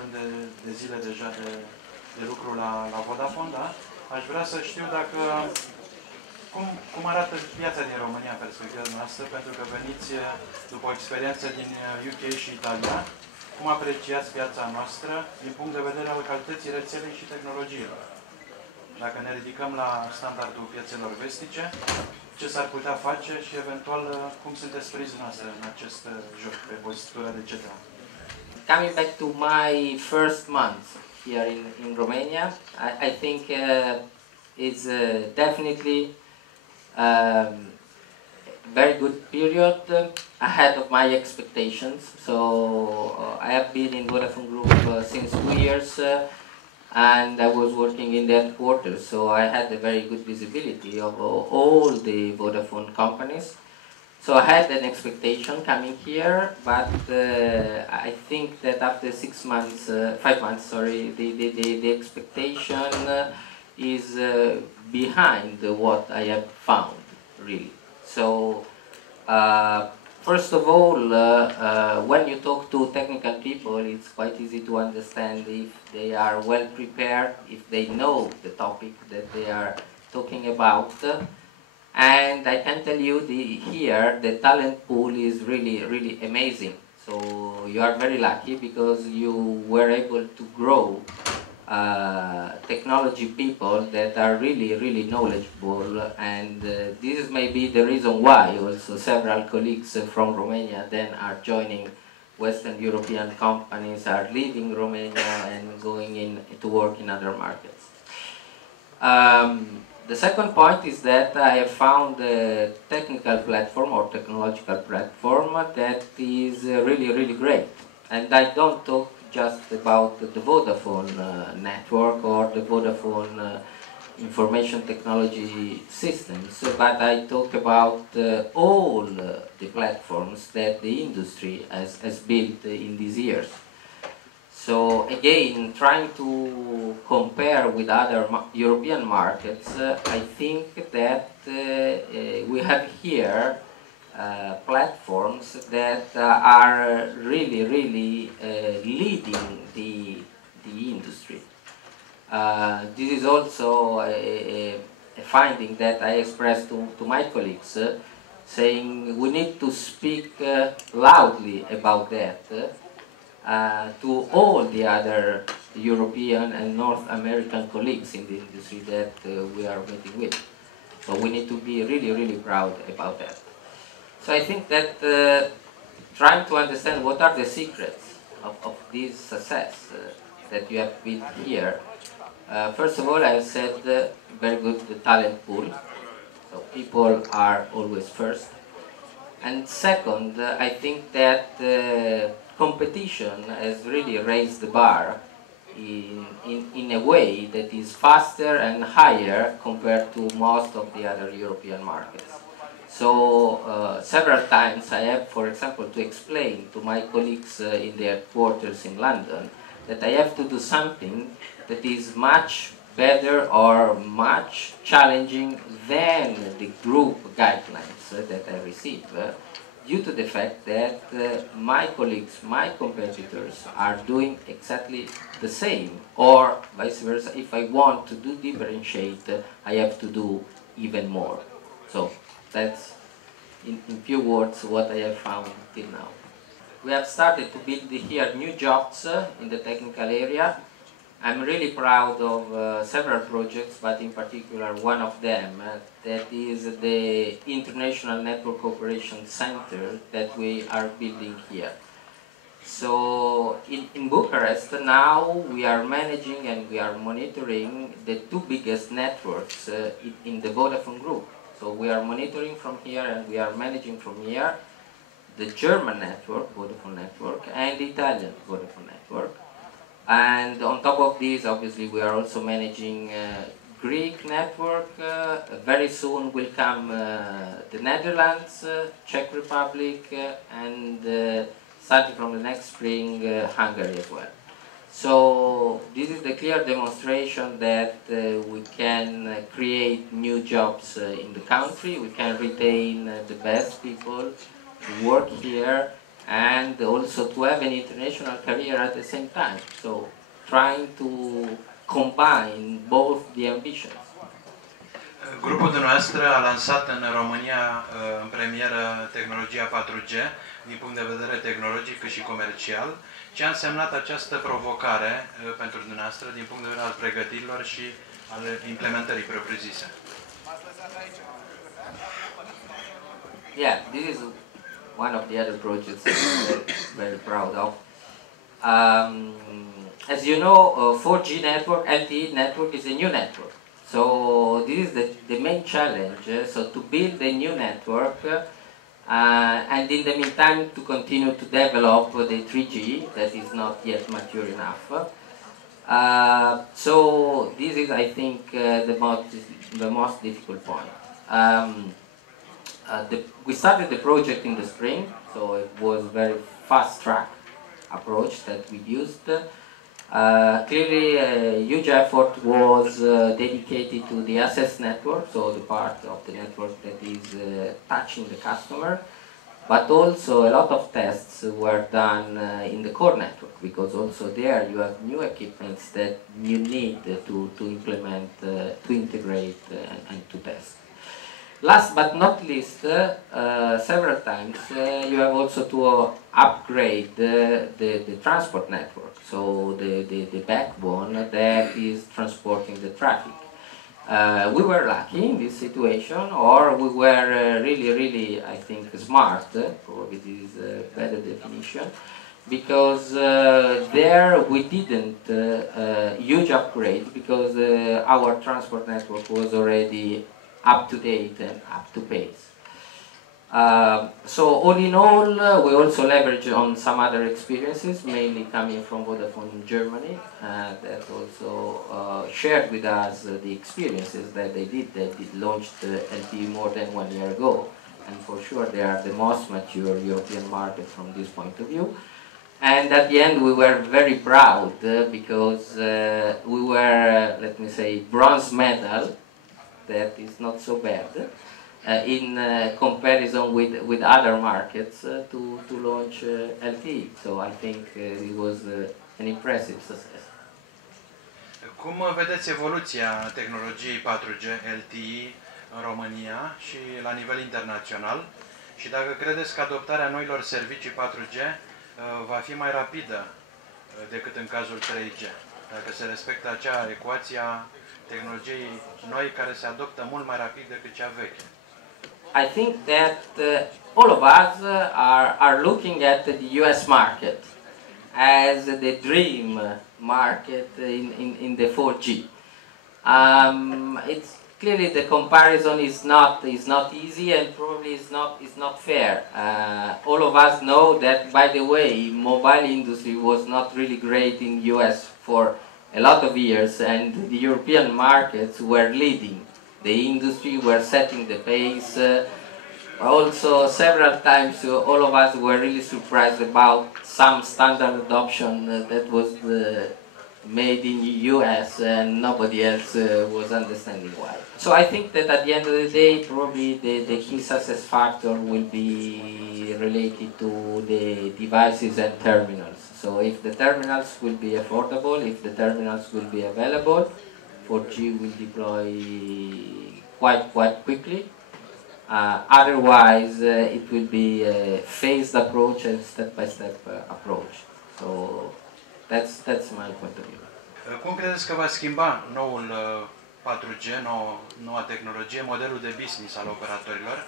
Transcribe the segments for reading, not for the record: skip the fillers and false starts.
luni de zile deja de lucru la Vodafone, da? Aș vrea să știu dacă cum arată piața din România în perspectiva noastră, pentru că veniți după o experiență din UK și Italia. Cum apreciați piața noastră din punct de vedere al calității rețelei și tehnologiilor? Dacă ne ridicăm la standardul piețelor vestice, ce s-ar putea face și eventual cum sunteți prizi noastră în acest joc pe pozitură de etc. Coming back to my first month here in Romania, I think it's definitely very good period ahead of my expectations. So I have been in Vodafone Group since 2 years and I was working in the headquarters, so I had a very good visibility of all the Vodafone companies. So I had an expectation coming here, but I think that after 5 months, sorry, the expectation is behind what I have found, really. So, first of all, when you talk to technical people, it's quite easy to understand if they are well prepared, if they know the topic that they are talking about. And I can tell you, here, the talent pool is really, really amazing. So you are very lucky because you were able to grow technology people that are really, really knowledgeable, and this is maybe the reason why also several colleagues from Romania then are joining Western European companies, are leaving Romania and going in to work in other markets. The second point is that I have found a technical platform or technological platform that is really, really great. And I don't talk just about the Vodafone network or the Vodafone information technology systems, but I talk about all the platforms that the industry has built in these years. So again, trying to compare with other European markets, I think that we have here platforms that are really, really leading the industry. This is also a finding that I expressed to my colleagues, saying we need to speak loudly about that to all the other European and North American colleagues in the industry that we are meeting with. So we need to be really, really proud about that. So I think that trying to understand what are the secrets of this success that you have built here. First of all, I said very good talent pool. So people are always first. And second, I think that competition has really raised the bar in a way that is faster and higher compared to most of the other European markets. So several times I have, for example, to explain to my colleagues in the headquarters in London that I have to do something that is much better or much challenging than the group guidelines that I receive, due to the fact that my colleagues, my competitors are doing exactly the same, or vice versa. If I want to do differentiate, I have to do even more. So that's, in few words, what I have found till now. We have started to build here new jobs in the technical area. I'm really proud of several projects, but in particular one of them, that is the International Network Cooperation Center that we are building here. So in Bucharest now we are managing and we are monitoring the two biggest networks in the Vodafone Group. So we are monitoring from here and we are managing from here the German network, Vodafone network, and the Italian Vodafone network. And on top of this, obviously, we are also managing Greek network. Very soon will come the Netherlands, Czech Republic, and starting from the next spring, Hungary as well. So this is the clear demonstration that we can create new jobs in the country. We can retain the best people to work here, and also to have an international career at the same time. So trying to combine both the ambitions. Grupul dumneavoastră a lansat în România în premieră tehnologia 4G din punct de vedere tehnologic cât și comercial. Ce a însemnat această provocare pentru dumneavoastră din punct de vedere al pregătirilor și al implementării propriu-zise? Yeah, this is one of the other projects I'm very proud of. As you know, 4G network, LTE network is a new network. So this is the main challenge. So to build a new network and in the meantime to continue to develop the 3G that is not yet mature enough. So this is, I think, the most difficult point. We started the project in the spring, so it was a very fast-track approach that we used. Clearly, a huge effort was dedicated to the access network, so the part of the network that is touching the customer, but also a lot of tests were done in the core network, because also there you have new equipments that you need to implement, to integrate and to test. Last but not least, several times you have also to upgrade the transport network, so the backbone that is transporting the traffic. We were lucky in this situation, or we were really, I think, smart, probably this is a better definition, because there we didn't huge upgrade, because our transport network was already up to date and up to pace. So all in all, we also leverage on some other experiences, mainly coming from Vodafone in Germany, that also shared with us the experiences that they did. They launched LTE more than 1 year ago, and for sure they are the most mature European market from this point of view. And at the end we were very proud because we were, let me say, bronze medal. That is not so bad in comparison with other markets to launch LTE. So I think it was an impressive success. Cum vedeți evoluția tehnologiei 4G LTE în România și la nivel internațional? Și dacă credeți că adoptarea noilor servicii 4G va fi mai rapidă decât în cazul 3G? Dacă se respectă acea ecuație a tehnologiei noi care se adoptă mult mai rapid decât cea veche. I think that all of us are looking at the US market as the dream market in the 4G. It's clearly the comparison is not easy and probably is not fair. All of us know that, by the way, mobile industry was not really great in US for a lot of years, and the European markets were leading. The industry were setting the pace. Also, several times, all of us were really surprised about some standard adoption that was made in the US and nobody else was understanding why. So I think that at the end of the day, probably the key success factor will be related to the devices and terminals. So if the terminals will be affordable, if the terminals will be available, 4G will deploy quite quickly. Otherwise, it will be a phased approach and step-by-step approach. So that's my point of view. Cum credeți că va schimba noul 4G, noua tehnologie, modelul de business al operatorilor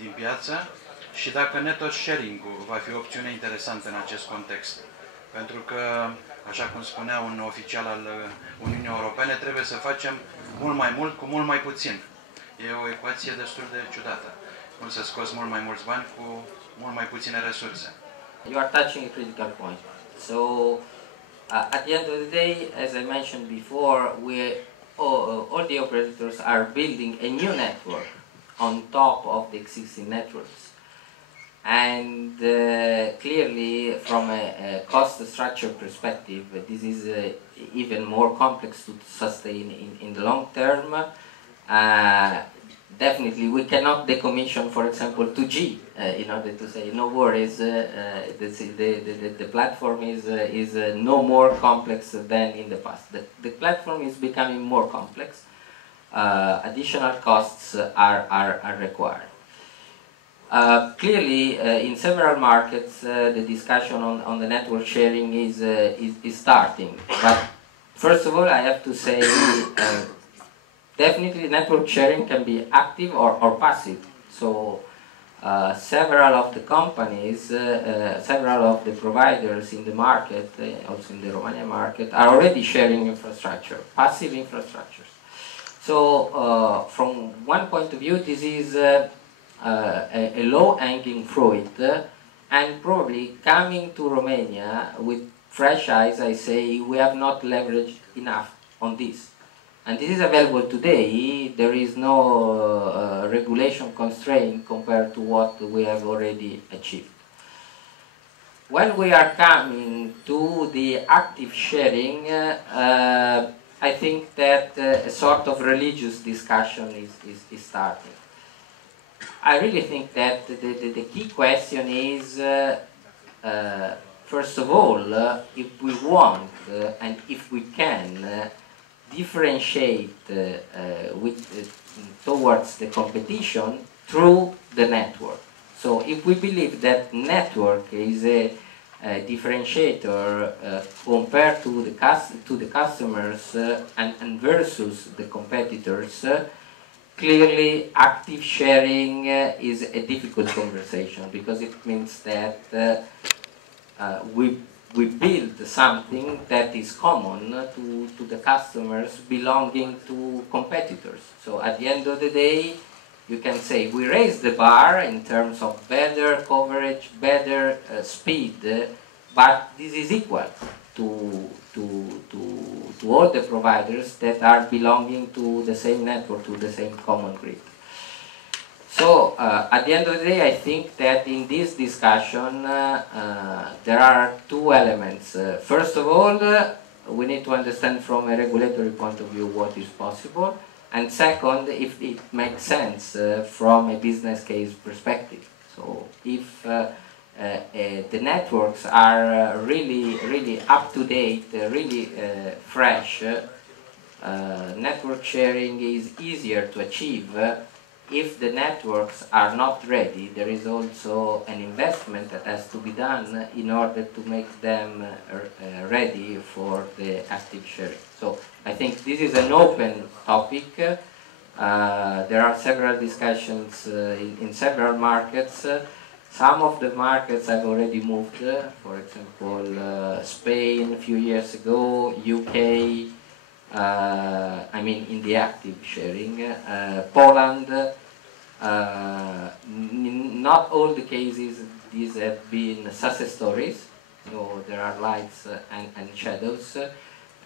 din piață și dacă network sharing-ul va fi o opțiune interesantă în acest context? Pentru că, așa cum spunea un oficial al Uniunii Europene, trebuie să facem mult mai mult cu mult mai puțin. E o ecuație destul de ciudată. Cum să scoți mult mai mulți bani cu mult mai puține resurse. You are touching a critical point. So, at the end of the day, as I mentioned before, all the operators are building a new network on top of the existing networks. And clearly, from a cost structure perspective, this is even more complex to sustain in the long term. definitely we cannot decommission, for example, 2G in order to say no worries. The platform is no more complex than in the past. The platform is becoming more complex. Additional costs are required. Clearly, in several markets, the discussion on the network sharing is starting. But first of all, I have to say, definitely network sharing can be active or passive. So several of the companies, several of the providers in the market, also in the Romania market, are already sharing infrastructure, passive infrastructures. So from one point of view, this is a low-hanging fruit, and probably coming to Romania with fresh eyes, I say we have not leveraged enough on this. And this is available today. There is no regulation constraint compared to what we have already achieved. When we are coming to the active sharing, I think that a sort of religious discussion is starting. I really think that the key question is, first of all, if we want and if we can differentiate towards the competition through the network. So if we believe that network is a differentiator compared to the customers and versus the competitors, clearly active sharing is a difficult conversation, because it means that we build something that is common to the customers belonging to competitors. So at the end of the day, you can say we raise the bar in terms of better coverage, better speed, but this is equal to all the providers that are belonging to the same network, to the same common grid. So at the end of the day, I think that in this discussion there are two elements. First of all, we need to understand from a regulatory point of view what is possible, and second, if it makes sense from a business case perspective. So if the networks are really up to date, really fresh, network sharing is easier to achieve. If the networks are not ready, there is also an investment that has to be done in order to make them ready for the active sharing. So I think this is an open topic. There are several discussions in several markets. Some of the markets have already moved, for example, Spain a few years ago, UK, I mean in the active sharing, Poland. Not all the cases these have been success stories, so there are lights and shadows,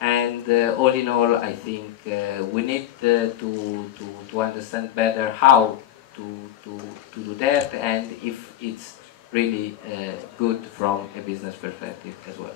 and all in all I think we need to understand better how to do that, and if it's really good from a business perspective as well.